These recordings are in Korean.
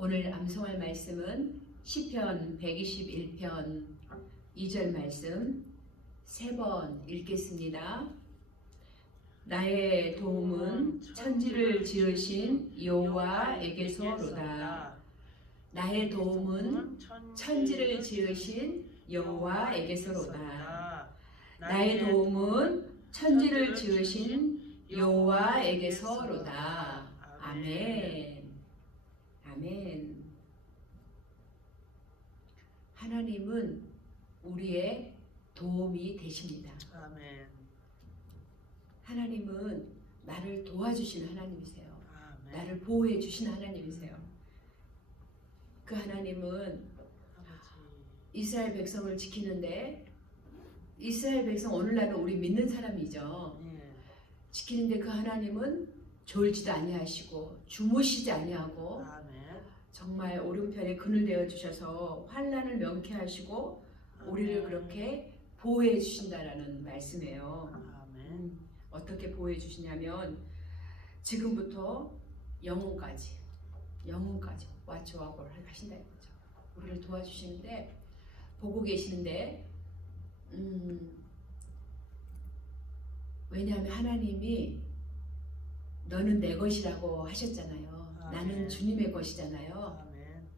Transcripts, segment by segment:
오늘 암송할 말씀은 시편 121편 2절 말씀 3번 읽겠습니다. 나의 도움은 천지를 지으신 여호와에게서로다. 나의 도움은 천지를 지으신 여호와에게서로다. 나의 도움은 천지를 지으신 여호와에게서로다. 아멘. 아멘. 하나님은 우리의 도움이 되십니다. 아멘. 하나님은 나를 도와주시는 하나님이세요. 아멘. 나를 보호해 주시는 하나님이세요. 그 하나님은 아버지. 이스라엘 백성을 지키는데, 이스라엘 백성 오늘날은 우리 믿는 사람이죠. 예. 지키는데 그 하나님은 졸지도 아니하시고 주무시지 아니하고 아멘. 정말 오른편에 그늘 되어 주셔서 환난을 명쾌하시고 우리를 그렇게 보호해 주신다라는 말씀이에요. 아멘. 어떻게 보호해 주시냐면 지금부터 영혼까지 왓츠워크를 하신다 이거죠. 우리를 도와주시는데, 보고 계시는데 왜냐하면 하나님이 너는 내 것이라고 하셨잖아요. 나는 주님의 것이잖아요. 아멘.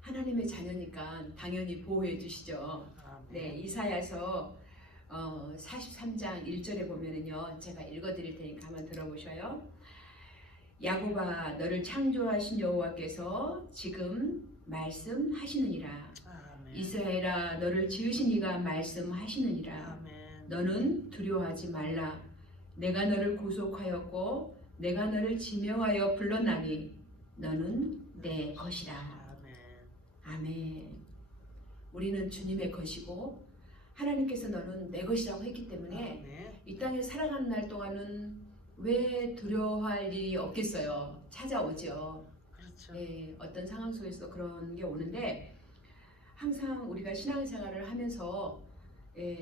하나님의 자녀니까 당연히 보호해 주시죠. 아멘. 네, 이사야서 43장 1절에 보면은요, 제가 읽어드릴 테니까 한번 들어보셔요. 야곱아, 너를 창조하신 여호와께서 지금 말씀하시느니라. 아멘. 이스라엘아, 너를 지으신 이가 말씀하시느니라. 아멘. 너는 두려워하지 말라. 내가 너를 구속하였고 내가 너를 지명하여 불렀나니 너는 내 것이라. 아멘. 아멘. 우리는 주님의 것이고 하나님께서 너는 내 것이라고 했기 때문에 아멘. 이 땅에 살아가는 날 동안은 왜 두려워할 일이 없겠어요. 찾아오죠. 그렇죠. 네, 어떤 상황 속에서 그런 게 오는데, 항상 우리가 신앙생활을 하면서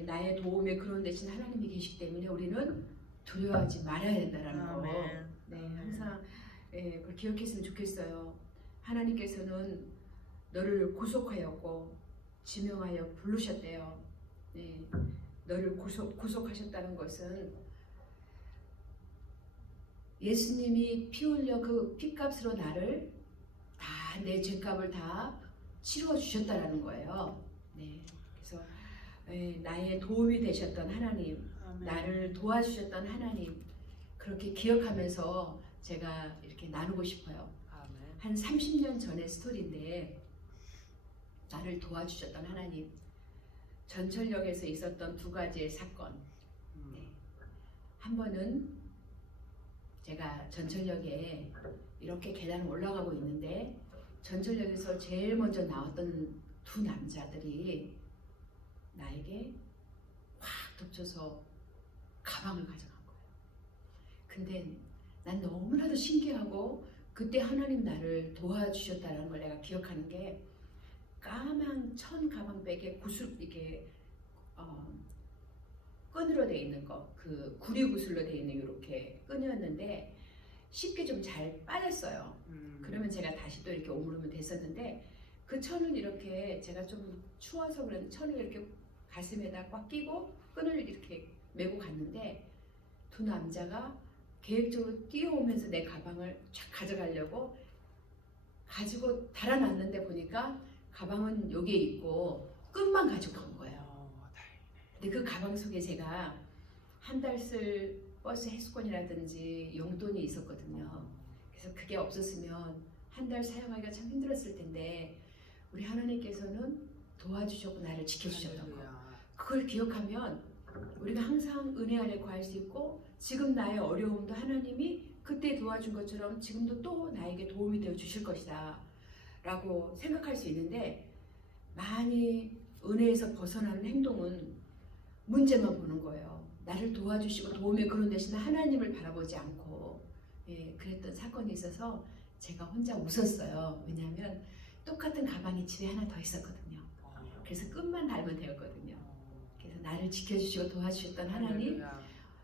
나의 도움에 그런 대신 하나님이 계시기 때문에 우리는 두려워하지 말아야 된다는 거. 아멘. 네, 항상 그걸 기억했으면 좋겠어요. 하나님께서는 너를 구속하였고 지명하여 부르셨대요. 네, 너를 구속하셨다는 것은 예수님이 피 흘려 그 피값으로 나를 다, 내 죄값을 다 치루어 주셨다라는 거예요. 네, 그래서 나의 도움이 되셨던 하나님, 아멘. 나를 도와주셨던 하나님, 그렇게 기억하면서 제가 이렇게 나누고 싶어요. 아멘. 한 30년 전의 스토리인데, 나를 도와주셨던 하나님, 전철역에서 있었던 2가지의 사건. 네. 한 번은 제가 전철역에 이렇게 계단을 올라가고 있는데, 전철역에서 제일 먼저 나왔던 2 남자들이 나에게 확 덮쳐서 가방을 가져간 거예요. 근데 난 너무나도 신기하고, 그때 하나님 나를 도와주셨다는 걸 내가 기억하는 게, 까만 천 가방백에 이게 끈으로 되어 있는 거, 그 구리구슬로 되어 있는 이렇게 끈이었는데 쉽게 좀 잘 빠졌어요. 그러면 제가 다시 또 이렇게 오므르면 됐었는데, 그 천을 이렇게 제가 좀 추워서 그런 천을 이렇게 가슴에다 꽉 끼고 끈을 이렇게 메고 갔는데, 2 남자가 계획적으로 뛰어오면서 내 가방을 쫙 가져가려고 가지고 달아났는데, 보니까 가방은 여기에 있고 끈만 가지고 간 거예요. 근데 그 가방 속에 제가 한 달 쓸 버스 해수권이라든지 용돈이 있었거든요. 그래서 그게 없었으면 한 달 사용하기가 참 힘들었을 텐데, 우리 하나님께서는 도와주셨고 나를 지켜주셨던 거, 그걸 기억하면 우리가 항상 은혜 아래 구할 수 있고, 지금 나의 어려움도 하나님이 그때 도와준 것처럼 지금도 또 나에게 도움이 되어 주실 것이다 라고 생각할 수 있는데, 많이 은혜에서 벗어나는 행동은 문제만 보는 거예요. 나를 도와주시고 도움에 그런 대신 하나님을 바라보지 않고, 그랬던 사건이 있어서 제가 혼자 웃었어요. 왜냐하면 똑같은 가방이 집에 하나 더 있었거든요. 그래서 끈만 달면 되었거든요. 그래서 나를 지켜주시고 도와주셨던 하나님,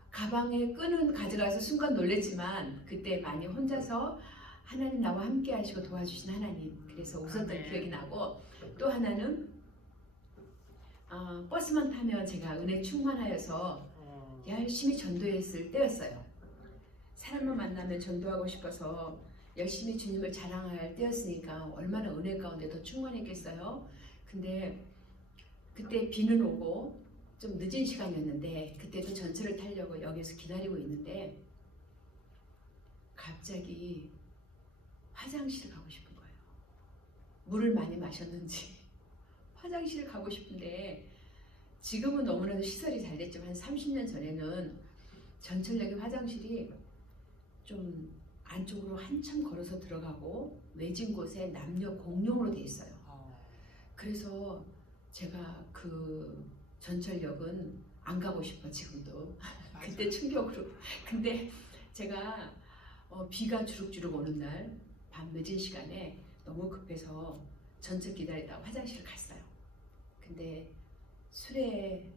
가방에 끈은 가져가서 순간 놀랬지만 그때 많이 혼자서 하나님 나와 함께 하시고 도와주신 하나님. 그래서 웃었던 아멘. 기억이 나고, 또 하나는 버스만 타면 제가 은혜 충만하여서 열심히 전도했을 때였어요. 사람을 만나면 전도하고 싶어서 열심히 주님을 자랑할 때였으니까 얼마나 은혜 가운데 더 충만했겠어요. 근데 그때 비는 오고 좀 늦은 시간이었는데, 그때도 전철을 타려고 역에서 기다리고 있는데 갑자기 화장실을 가고 싶은 거예요. 물을 많이 마셨는지 화장실을 가고 싶은데, 지금은 너무나도 시설이 잘 됐지만 한 30년 전에는 전철역의 화장실이 좀 안쪽으로 한참 걸어서 들어가고 외진 곳에 남녀 공용으로 돼 있어요. 그래서 제가 그 전철역은 안 가고 싶어 지금도. 그때 충격으로. 근데 제가 비가 주룩주룩 오는 날 밤 늦은 시간에 너무 급해서 전철 기다리다가 화장실을 갔어요. 근데 술에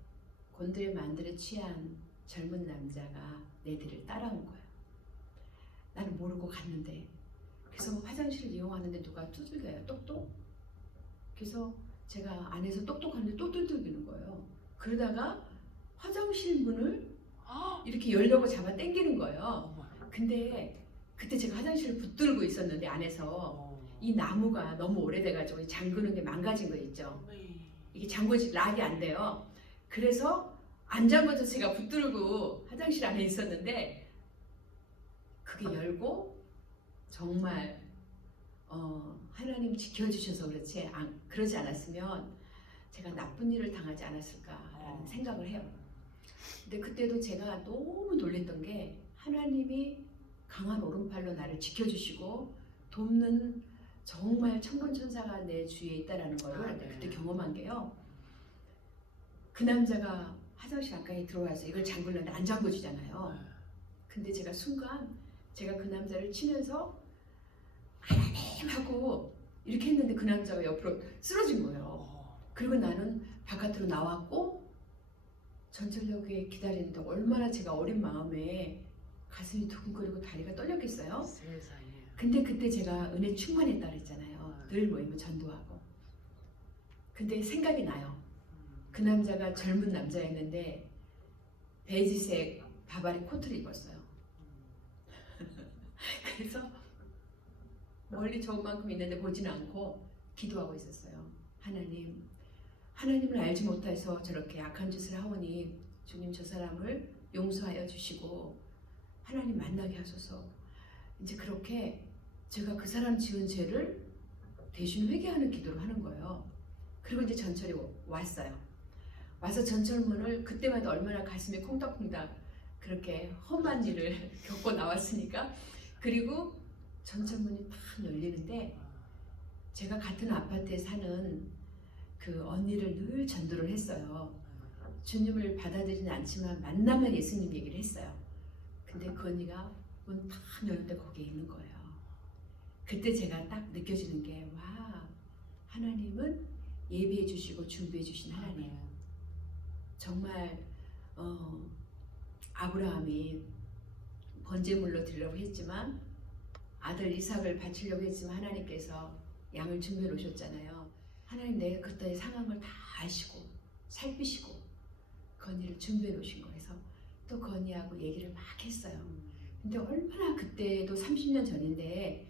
곤드레 만드레 취한 젊은 남자가 내 뒤를 따라온 거예요. 나는 모르고 갔는데, 그래서 화장실을 이용하는데 누가 두들겨요. 똑똑. 그래서 제가 안에서 똑똑하는데 또 두들기는 거예요. 그러다가 화장실 문을 이렇게 열려고 잡아 당기는 거예요. 근데 그때 제가 화장실을 붙들고 있었는데 안에서 이 나무가 너무 오래돼가지고 잠그는 게 망가진 거 있죠. 이게 잠궈지 락이 안 돼요. 그래서 안 잠궈서 제가 붙들고 화장실 안에 있었는데, 그게 열고 정말 하나님 지켜주셔서 그렇지, 그러지 않았으면 제가 나쁜 일을 당하지 않았을까라는 생각을 해요. 근데 그때도 제가 너무 놀랬던 게, 하나님이 강한 오른팔로 나를 지켜주시고 돕는 정말 천군천사가 내 주위에 있다라는 거를 그때 경험한 게요. 그 남자가 화장실 안까지 들어와서 이걸 잠그려는데 안 잠궈지잖아요. 근데 제가 순간 제가 그 남자를 치면서 하나님 하고 이렇게 했는데 그 남자가 옆으로 쓰러진 거예요. 그리고 나는 바깥으로 나왔고, 전철역에 기다리는데 얼마나 제가 어린 마음에 가슴이 두근거리고 다리가 떨렸겠어요. 세상에. 근데 그때 제가 은혜 충만했다 그랬잖아요. 늘 모이면 전도하고. 근데 생각이 나요. 그 남자가 젊은 남자였는데 베이지색 바바리 코트를 입었어요. 그래서 멀리 저만큼 있는데 보지는 않고 기도하고 있었어요. 하나님을 알지 못해서 저렇게 악한 짓을 하오니 주님 저 사람을 용서하여 주시고 하나님 만나게 하소서. 이제 그렇게 제가 그 사람 지은 죄를 대신 회개하는 기도를 하는 거예요. 그리고 이제 전철이 왔어요. 와서 전철문을, 그때마다 얼마나 가슴이 콩닥콩닥 그렇게 험한 일을 겪고 나왔으니까. 그리고 전철문이 탁 열리는데, 제가 같은 아파트에 사는 그 언니를 늘 전도를 했어요. 주님을 받아들이진 않지만 만나면 예수님 얘기를 했어요. 근데 그 언니가 문 탁 열는데 거기에 있는 거예요. 그때 제가 딱 느껴지는 게, 와, 하나님은 예비해 주시고 준비해 주신 하나님. 정말 아브라함이 번제물로 드리려고 했지만, 아들 이삭을 바치려고 했지만 하나님께서 양을 준비해 놓으셨잖아요. 하나님 내가 그때의 상황을 다 아시고 살피시고 건이를 준비해 놓으신 거에서 또 건이하고 얘기를 막 했어요. 근데 얼마나, 그때도 30년 전인데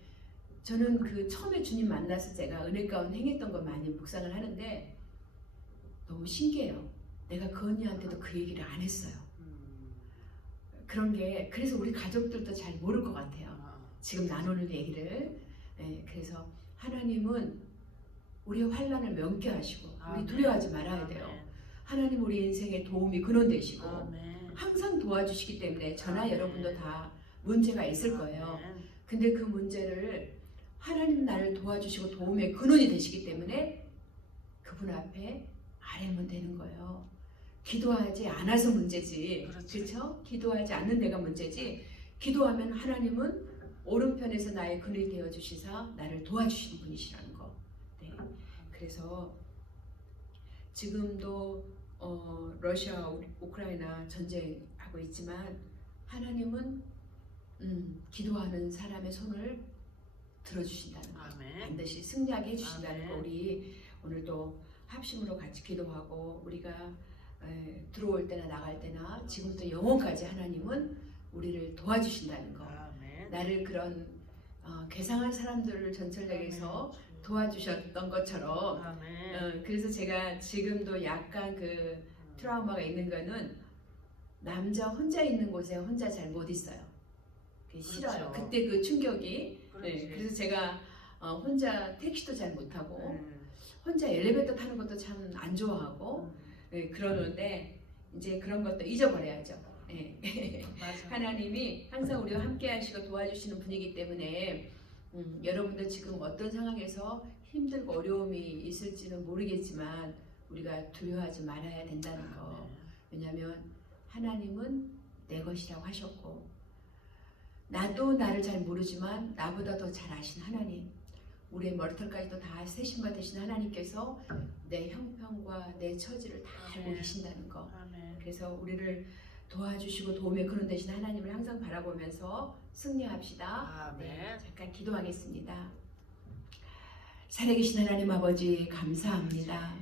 저는 그 처음에 주님 만나서 제가 은혜 가운데 행했던 걸 많이 묵상을 하는데 너무 신기해요. 내가 그 언니한테도 그 얘기를 안 했어요. 그런 게, 그래서 우리 가족들도 잘 모를 것 같아요. 지금 나누는 얘기를. 네, 그래서 하나님은 우리의 환난을 면케하시고 우리 두려워하지 말아야 돼요. 하나님 우리 인생의 도움이 근원 되시고 항상 도와주시기 때문에 저나 여러분도 다 문제가 있을 거예요. 근데 그 문제를 하나님 나를 도와주시고 도움의 근원이 되시기 때문에 그분 앞에 아뢰면 되는 거예요. 기도하지 않아서 문제지. 그렇죠? 기도하지 않는 데가 문제지. 기도하면 하나님은 오른편에서 나의 근이 되어 주시사 나를 도와주시는 분이시라는 거. 네. 그래서 지금도 러시아, 우크라이나 전쟁하고 있지만 하나님은 기도하는 사람의 손을 들어주신다는 거, 아멘. 반드시 승리하게 해주신다는 거, 아멘. 우리 오늘도 합심으로 같이 기도하고 우리가 들어올 때나 나갈 때나 지금부터 영원까지 하나님은 우리를 도와주신다는 거. 아멘. 나를 그런 괴상한 사람들을 전철역에서 도와주셨던 것처럼 아멘. 그래서 제가 지금도 약간 그 트라우마가 있는 거는 남자 혼자 있는 곳에 혼자 잘 못 있어요. 그게 싫어요. 그렇죠. 그때 그 충격이. 그렇지. 그래서 제가 혼자 택시도 잘 못 타고 음. 혼자 엘리베이터 타는 것도 참 안 좋아하고 그러는데 이제 그런 것도 잊어버려야죠. 맞아. 하나님이 항상 우리와 함께 하시고 도와주시는 분이기 때문에 여러분들 지금 어떤 상황에서 힘들고 어려움이 있을지는 모르겠지만 우리가 두려워하지 말아야 된다는 거. 왜냐하면 하나님은 내 것이라고 하셨고 나도 나를 잘 모르지만 나보다 더 잘 아신 하나님, 우리의 머리털까지도 다 세신 바 되신 하나님께서 내 형편과 내 처지를 다 알고 계신다는 거. 아멘. 그래서 우리를 도와주시고 도움에 그런 대신 하나님을 항상 바라보면서 승리합시다. 아멘. 잠깐 기도하겠습니다. 살아계신 하나님 아버지 감사합니다.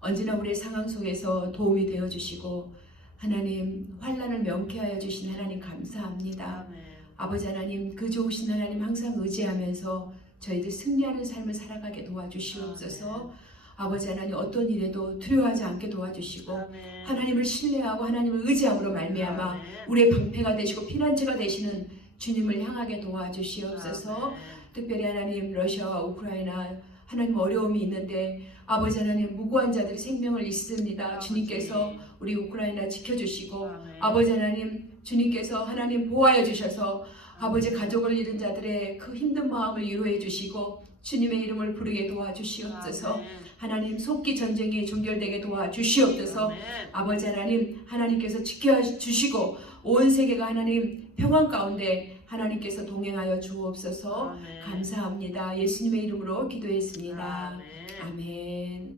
언제나 우리의 상황 속에서 도움이 되어주시고 하나님 환난을 명쾌하여 주신 하나님 감사합니다. 아멘. 아버지 하나님 그 좋으신 하나님 항상 의지하면서 저희들 승리하는 삶을 살아가게 도와주시옵소서. 아버지 하나님 어떤 일에도 두려워하지 않게 도와주시고 아멘. 하나님을 신뢰하고 하나님을 의지함으로 말미암아 아멘. 우리의 방패가 되시고 피난처가 되시는 주님을 향하게 도와주시옵소서. 아멘. 특별히 하나님 러시아와 우크라이나 하나님 어려움이 있는데 아버지 하나님 무고한 자들의 생명을 잊습니다. 주님께서 우리 우크라이나 지켜주시고 아멘. 아버지 하나님 주님께서 하나님 보호하여 주셔서 아버지 가족을 잃은 자들의 그 힘든 마음을 위로해 주시고 주님의 이름을 부르게 도와주시옵소서. 아멘. 하나님 속기 전쟁이 종결되게 도와주시옵소서. 아멘. 아버지 하나님 하나님께서 지켜주시고 온 세계가 하나님 평안 가운데 하나님께서 동행하여 주옵소서. 아멘. 감사합니다. 예수님의 이름으로 기도했습니다. 아멘. 아멘.